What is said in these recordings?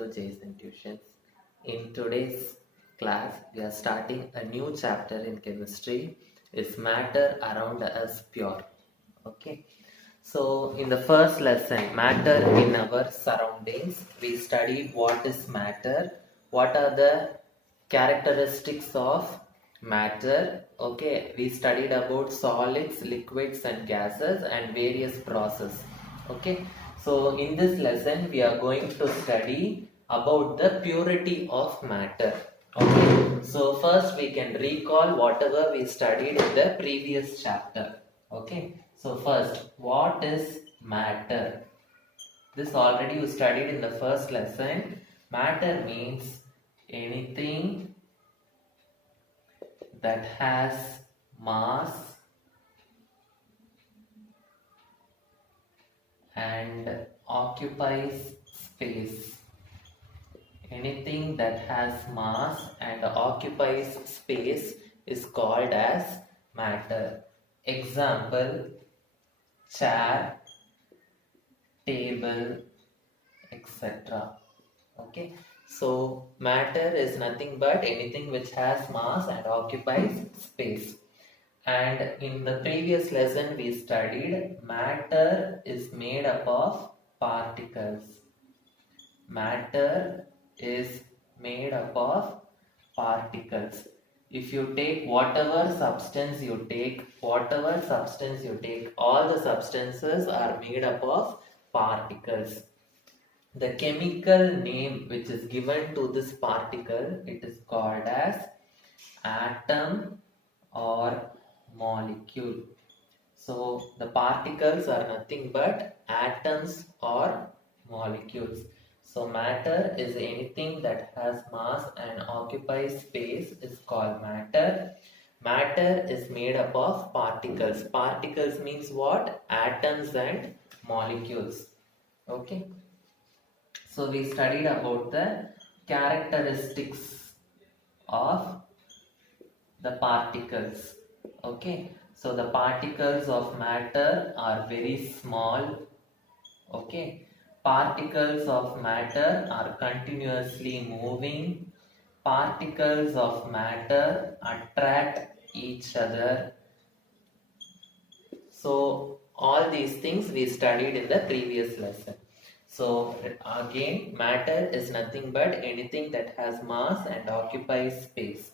to Jason Tuitions. In today's class, we are starting a new chapter in chemistry. Is matter around us pure? Okay. So, in the first lesson, matter in our surroundings, we studied what is matter, what are the characteristics of matter. Okay, we studied about solids, liquids, and gases, and various processes. Okay, so in this lesson, we are going to study about the purity of matter. Okay, so first we can recall whatever we studied in the previous chapter. Okay, so first, what is matter? This already you studied in the first lesson. Matter means anything that has mass and occupies space. Anything that has mass and occupies space is called as matter. Example, chair, table, etc. Okay, so matter is nothing but anything which has mass and occupies space. And in the previous lesson we studied matter is made up of particles. Matter is made up of particles. If you take whatever substance you take, all the substances are made up of particles. The chemical name which is given to this particle, it is called as atom or molecule. So the particles are nothing but atoms or molecules. So matter is anything that has mass and occupies space is called matter. Matter is made up of particles. Particles means what? Atoms and molecules. Okay. So we studied about the characteristics of the particles. Okay. So the particles of matter are very small. Okay. Particles of matter are continuously moving. Particles of matter attract each other. So all these things we studied in the previous lesson. So again, matter is nothing but anything that has mass and occupies space.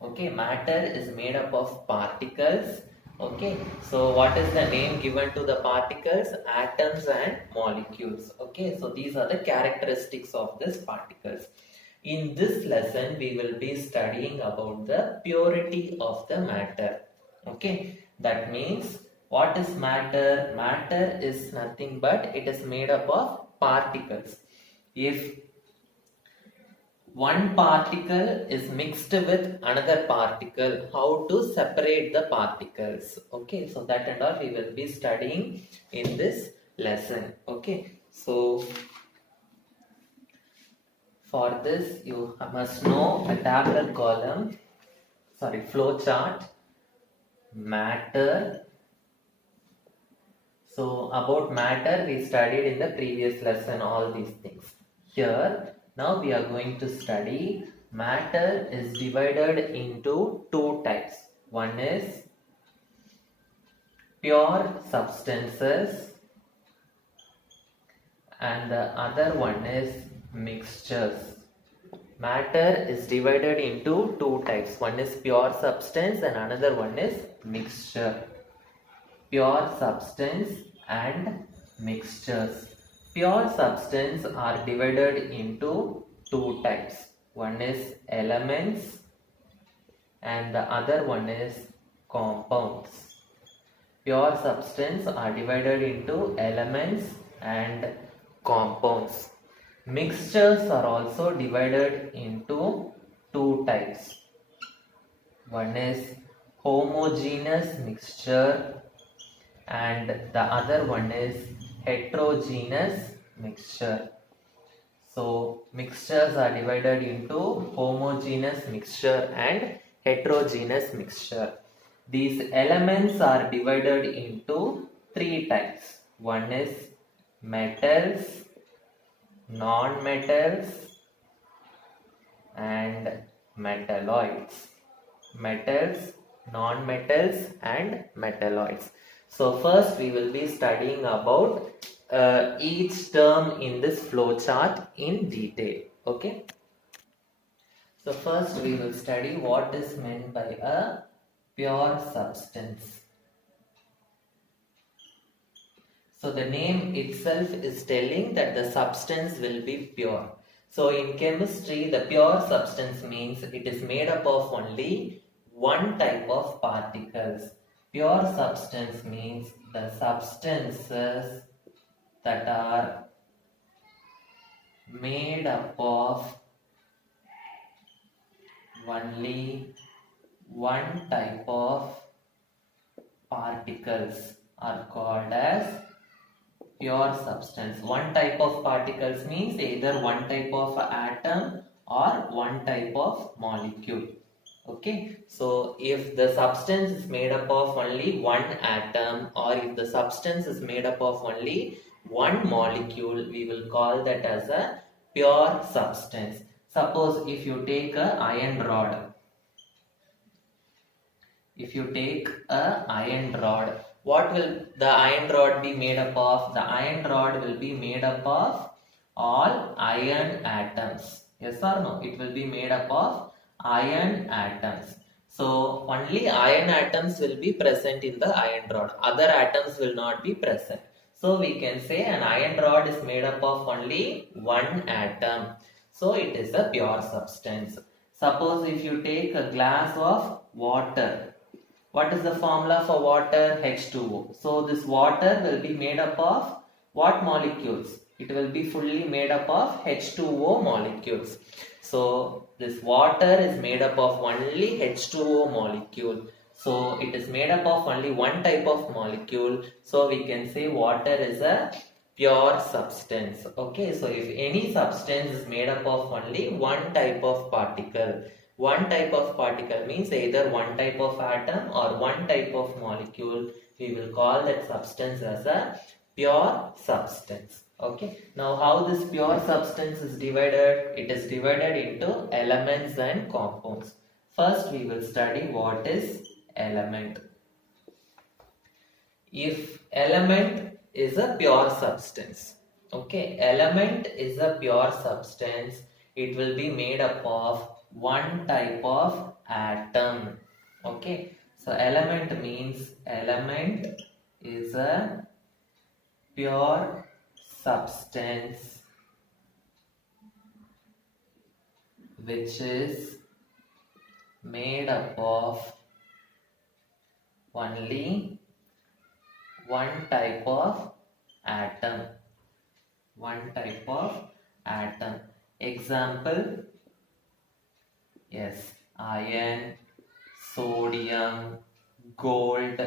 Okay, matter is made up of particles. Okay, so what is the name given to the particles? Atoms and molecules. Okay, so these are the characteristics of these particles. In this lesson, we will be studying about the purity of the matter. Okay, that means what is matter? Matter is nothing but it is made up of particles. If one particle is mixed with another particle, how to separate the particles? Okay, so that and all we will be studying in this lesson. Okay, so for this you must know a tabular column, flow chart, matter. So about matter we studied in the previous lesson all these things. Here now we are going to study matter is divided into two types. One is pure substances and the other one is mixtures. Matter is divided into two types. One is pure substance and another one is mixture. Pure substance and mixtures. Pure substance are divided into two types. One is elements and the other one is compounds. Pure substance are divided into elements and compounds. Mixtures are also divided into two types. One is homogeneous mixture and the other one is heterogeneous mixture. So mixtures are divided into homogeneous mixture and heterogeneous mixture. These elements are divided into three types. One is metals, non-metals and metalloids. Metals, non-metals and metalloids. So first we will be studying about each term in this flow chart in detail. Okay. So first we will study what is meant by a pure substance. So the name itself is telling that the substance will be pure. So in chemistry, the pure substance means it is made up of only one type of particles. Pure substance means the substances that are made up of only one type of particles are called as pure substance. One type of particles means either one type of atom or one type of molecule. Okay, so if the substance is made up of only one atom or if the substance is made up of only one molecule, we will call that as a pure substance. Suppose if you take a iron rod, if you take a iron rod, what will the iron rod be made up of? The iron rod will be made up of all iron atoms. Yes or no? It will be made up of iron atoms. So only iron atoms will be present in the iron rod. Other atoms will not be present. So we can say an iron rod is made up of only one atom. So it is a pure substance. Suppose if you take a glass of water, what is the formula for water? H2O. So this water will be made up of what molecules? It will be fully made up of H2O molecules. So this water is made up of only H2O molecule. So it is made up of only one type of molecule. So we can say water is a pure substance. Okay, so if any substance is made up of only one type of particle, one type of particle means either one type of atom or one type of molecule, we will call that substance as a pure substance. Okay, now how this pure substance is divided? It is divided into elements and compounds. First we will study what is element. If element is a pure substance, okay, element is a pure substance, it will be made up of one type of atom. Okay, so element means element is a pure substance which is made up of only one type of atom. One type of atom. Example, yes, iron, sodium, gold,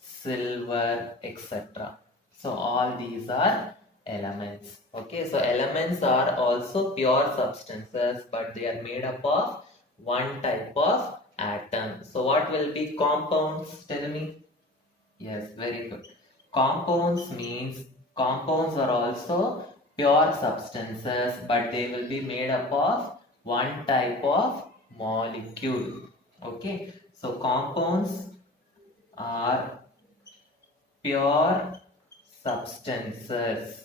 silver, etc. So all these are elements. Okay, so elements are also pure substances, but they are made up of one type of atom. So what will be compounds? Tell me. Yes, very good. Compounds means compounds are also pure substances, but they will be made up of one type of molecule. Okay, so compounds are pure substances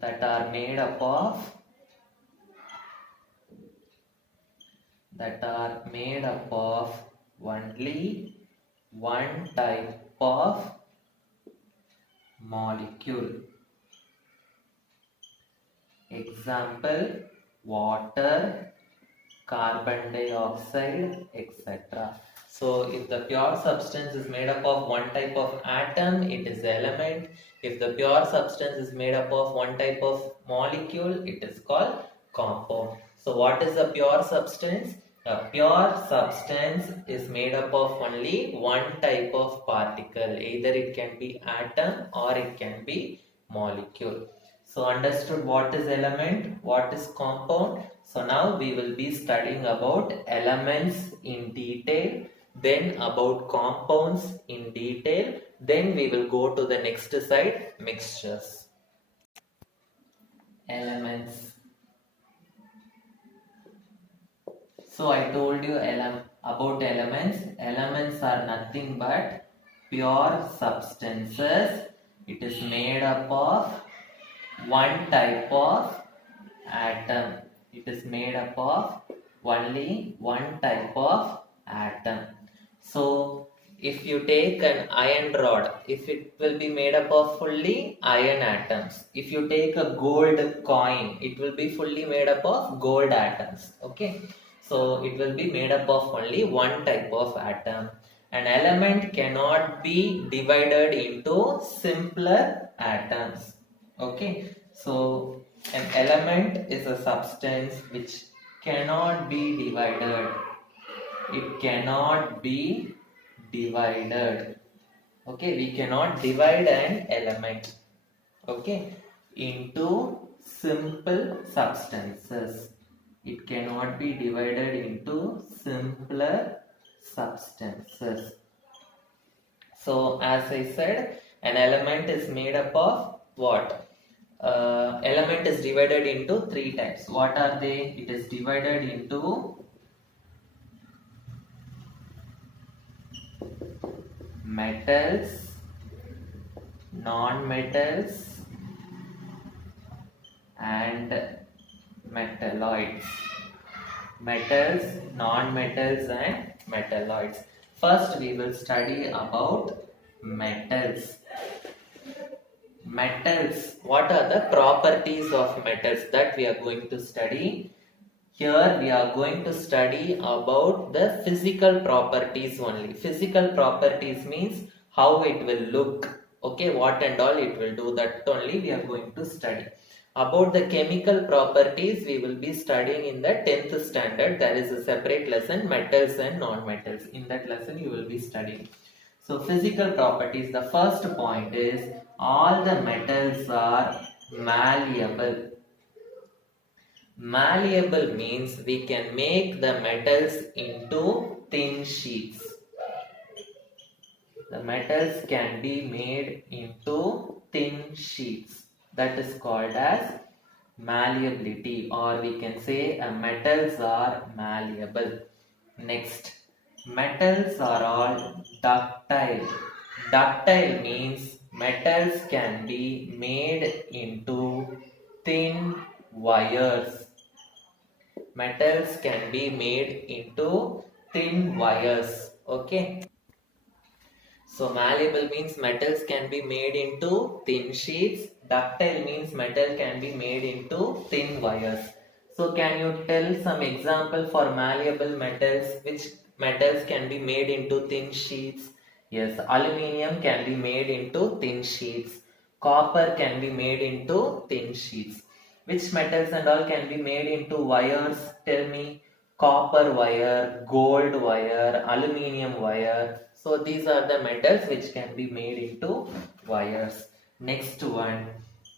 that are made up of only one type of molecule. Example, water, carbon dioxide, etc. So if the pure substance is made up of one type of atom, it is element. If the pure substance is made up of one type of molecule, it is called compound. So what is a pure substance? A pure substance is made up of only one type of particle. Either it can be atom or it can be molecule. So understood what is element, what is compound. So now we will be studying about elements in detail, then about compounds in detail, then we will go to the next side, mixtures. Elements. So I told you about elements. Elements are nothing but pure substances. It is made up of one type of atom. It is made up of only one type of atom. So if you take an iron rod, if it will be made up of fully iron atoms. If you take a gold coin, it will be fully made up of gold atoms. Okay, so it will be made up of only one type of atom. An element cannot be divided into simpler atoms. Okay, so an element is a substance which cannot be divided. It cannot be divided. Okay, we cannot divide an element, okay, into simple substances. It cannot be divided into simpler substances. So as I said, an element is made up of what? Element is divided into three types. What are they? It is divided into metals, non-metals, and metalloids. Metals, non-metals, and metalloids. First, we will study about metals. Metals. What are the properties of metals that we are going to study? Here we are going to study about the physical properties only. Physical properties means how it will look. Okay, what and all it will do, that only we are going to study. About the chemical properties we will be studying in the 10th standard. There is a separate lesson, metals and non-metals. In that lesson you will be studying. So physical properties, the first point is all the metals are malleable. Malleable means we can make the metals into thin sheets. The metals can be made into thin sheets. That is called as malleability, or we can say metals are malleable. Next, metals are all ductile. Ductile means metals can be made into thin wires. Metals can be made into thin wires. Okay. So malleable means metals can be made into thin sheets. Ductile means metal can be made into thin wires. So can you tell some example for malleable metals? Which metals can be made into thin sheets? Yes, aluminium can be made into thin sheets. Copper can be made into thin sheets. Which metals and all can be made into wires? Tell me. Copper wire, gold wire, aluminium wire. So these are the metals which can be made into wires. Next one,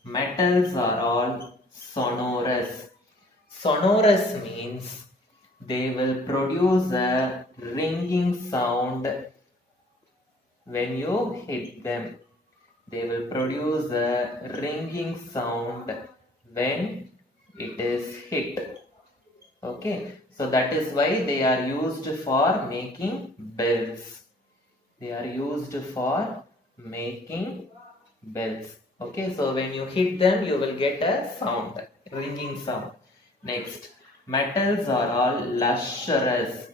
metals are all sonorous. Sonorous means they will produce a ringing sound when you hit them. They will produce a ringing sound when it is hit. Okay, so that is why they are used for making bells. They are used for making bells. Okay, so when you hit them, you will get a sound, ringing sound. Next, metals are all lustrous.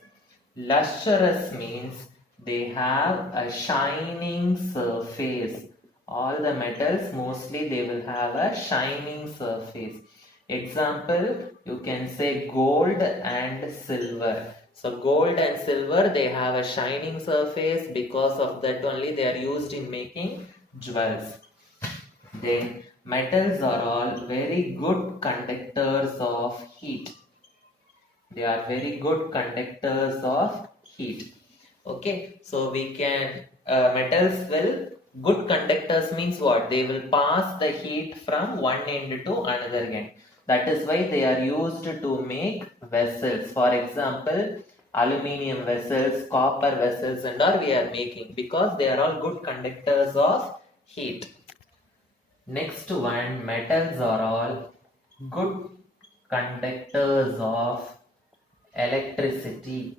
Lustrous means they have a shining surface. All the metals mostly they will have a shining surface. Example, you can say gold and silver. So gold and silver, they have a shining surface. Because of that only they are used in making jewels. Then metals are all very good conductors of heat. They are very good conductors of heat. Okay, so we can metals will, good conductors means what? They will pass the heat from one end to another end. That is why they are used to make vessels. For example, aluminium vessels, copper vessels, and all we are making, because they are all good conductors of heat. Next one, metals are all good conductors of electricity.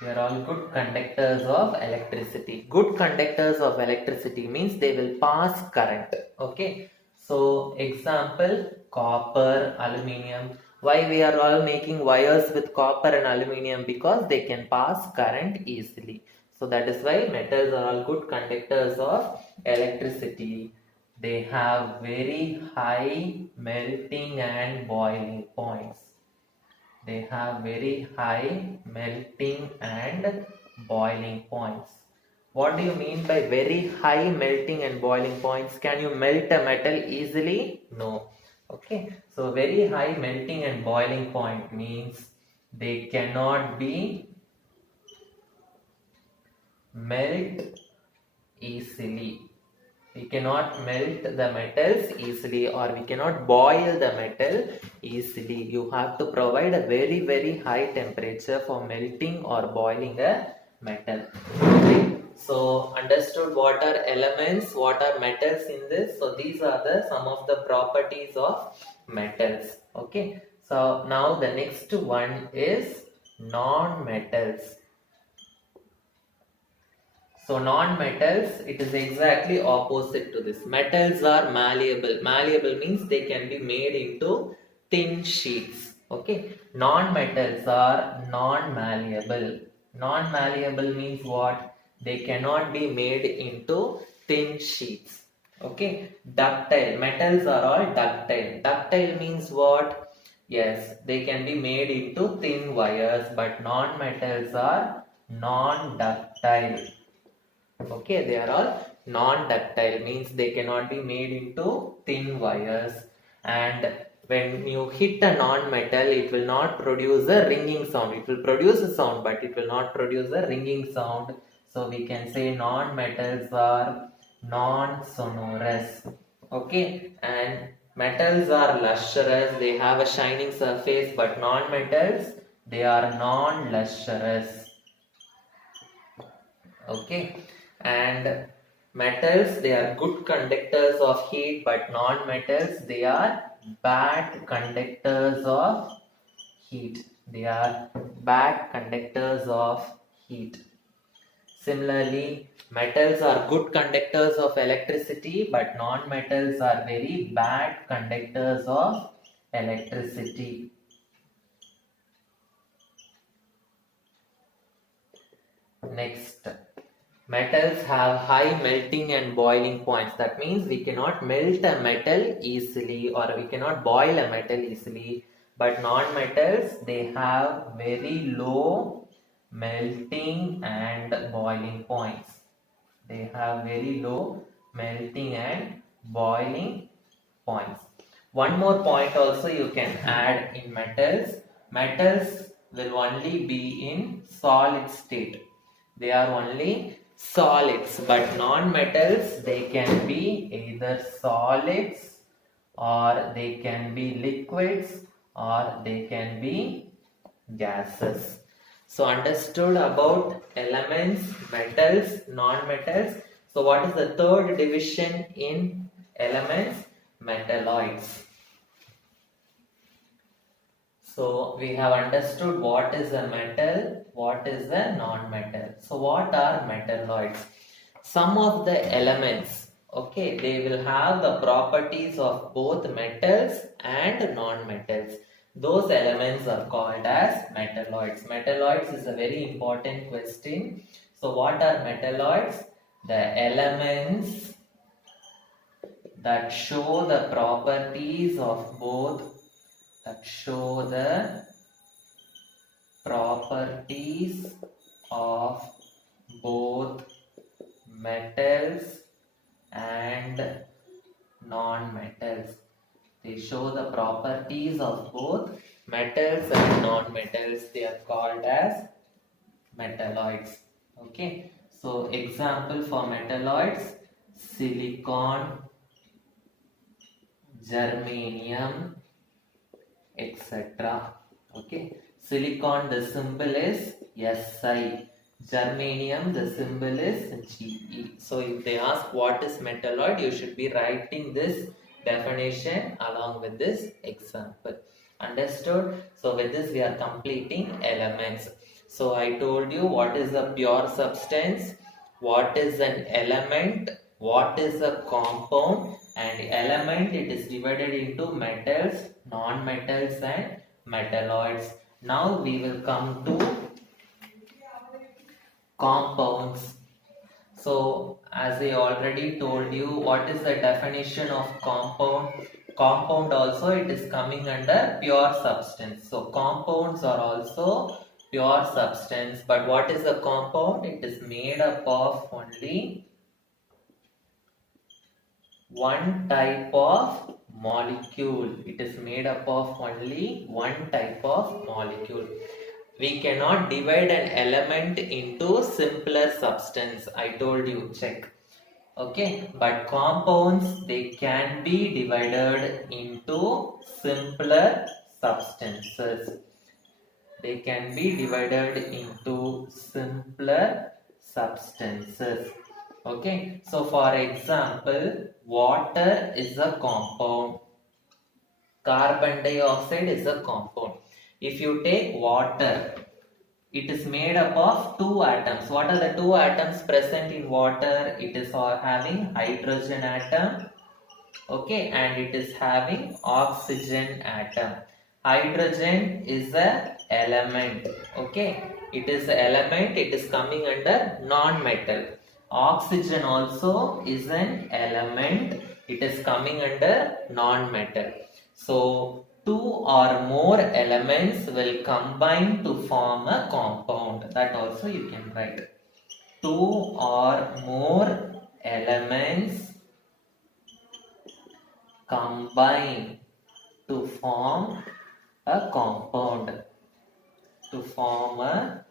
They are all good conductors of electricity. Good conductors of electricity means they will pass current. Okay. So example, copper, aluminium. Why we are all making wires with copper and aluminium? Because they can pass current easily. So that is why metals are all good conductors of electricity. They have very high melting and boiling points. They have very high melting and boiling points. What do you mean by very high melting and boiling points? Can you melt a metal easily? No. Okay. So very high melting and boiling point means they cannot be melt easily. We cannot melt the metals easily, or we cannot boil the metal easily. You have to provide a very high temperature for melting or boiling a metal. Okay. So understood what are elements, what are metals in this. So these are the some of the properties of metals. Okay. So now the next one is non-metals. So non-metals, it is exactly opposite to this. Metals are malleable. Malleable means they can be made into thin sheets. Okay. Non-metals are non-malleable. Non-malleable means what? They cannot be made into thin sheets. Okay. Ductile. Metals are all ductile. Ductile means what? Yes, they can be made into thin wires, but non-metals are non-ductile. Okay, they are all non-ductile, means they cannot be made into thin wires, and when you hit a non-metal, it will not produce a ringing sound. It will produce a sound, but it will not produce a ringing sound. So we can say non-metals are non-sonorous. Okay, and metals are lustrous. They have a shining surface, but non-metals, they are non-lustrous. Okay, and metals, they are good conductors of heat, but non-metals, they are bad conductors of heat. They are bad conductors of heat. Similarly, metals are good conductors of electricity, but non-metals are very bad conductors of electricity. Next, metals have high melting and boiling points. That means we cannot melt a metal easily, or we cannot boil a metal easily. But non-metals, they have very low melting and boiling points. They have very low melting and boiling points. One more point also you can add in metals. Metals will only be in solid state. They are only solids, but non-metals, they can be either solids, or they can be liquids, or they can be gases. So understood about elements, metals, non-metals. So what is the third division in elements? Metalloids. So we have understood what is a metal, what is a non-metal. So what are metalloids? Some of the elements, okay, they will have the properties of both metals and non-metals. Those elements are called as metalloids. Metalloids is a very important question. So what are metalloids? The elements that show the properties of both metals and non-metals. They show the properties of both metals and non-metals. They are called as metalloids. Okay. So example for metalloids: silicon, germanium, etc. Okay. Silicon, the symbol is Si. Germanium, the symbol is Ge. So if they ask what is metalloid, you should be writing this definition along with this example. Understood? So with this we are completing elements. So I told you what is a pure substance, what is an element, what is a compound, and element it is divided into metals, non-metals and metalloids. Now we will come to compounds. So as I already told you, what is the definition of compound? Compound also it is coming under pure substance. So compounds are also pure substance. But what is a compound? It is made up of only one type of molecule. It is made up of only one type of molecule. We cannot divide an element into simpler substance. I told you, check. Okay, but compounds they can be divided into simpler substances. They can be divided into simpler substances. Okay, so for example, water is a compound, carbon dioxide is a compound. If you take water, it is made up of two atoms. What are the two atoms present in water? It is having hydrogen atom, okay, and it is having oxygen atom. Hydrogen is a element, okay, it is an element, it is coming under non-metal. Oxygen also is an element, it is coming under non-metal. So two or more elements will combine to form a compound. That also you can write. Two or more elements combine to form a compound. To form a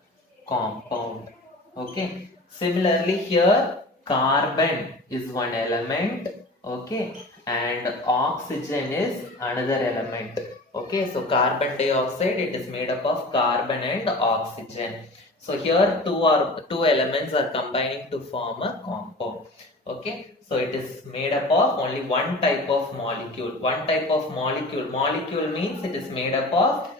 compound. Okay. Similarly here carbon is one element. Okay. And oxygen is another element. Okay. So carbon dioxide it is made up of carbon and oxygen. So here two elements are combining to form a compound. Okay, so it is made up of only one type of molecule. One type of molecule. Molecule means it is made up of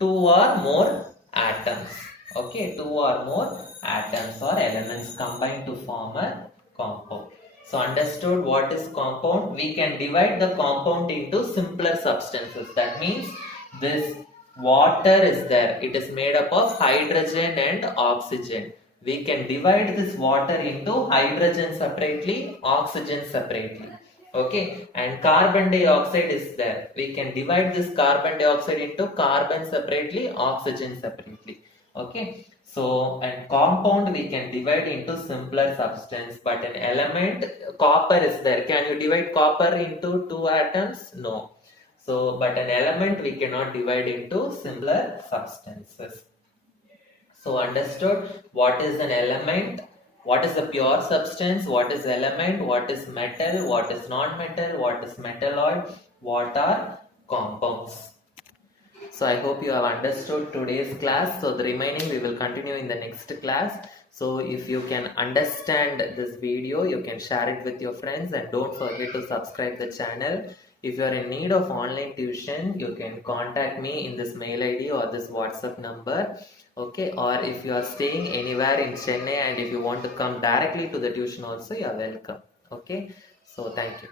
two or more atoms. Okay, two or more atoms or elements combined to form a compound. So understood what is compound? We can divide the compound into simpler substances. That means this water is there. It is made up of hydrogen and oxygen. We can divide this water into hydrogen separately, oxygen separately. Okay, and carbon dioxide is there. We can divide this carbon dioxide into carbon separately, oxygen separately. Okay, so and compound we can divide into simpler substance, but an element, copper is there. Can you divide copper into two atoms? No. So, but an element we cannot divide into simpler substances. So understood what is an element, what is a pure substance, what is element, what is metal, what is non-metal, what is metalloid, what are compounds. So I hope you have understood today's class. So the remaining we will continue in the next class. So if you can understand this video, you can share it with your friends and don't forget to subscribe the channel. If you are in need of online tuition, you can contact me in this mail ID or this WhatsApp number. Okay, or if you are staying anywhere in Chennai and if you want to come directly to the tuition also, you are welcome. Okay, so thank you.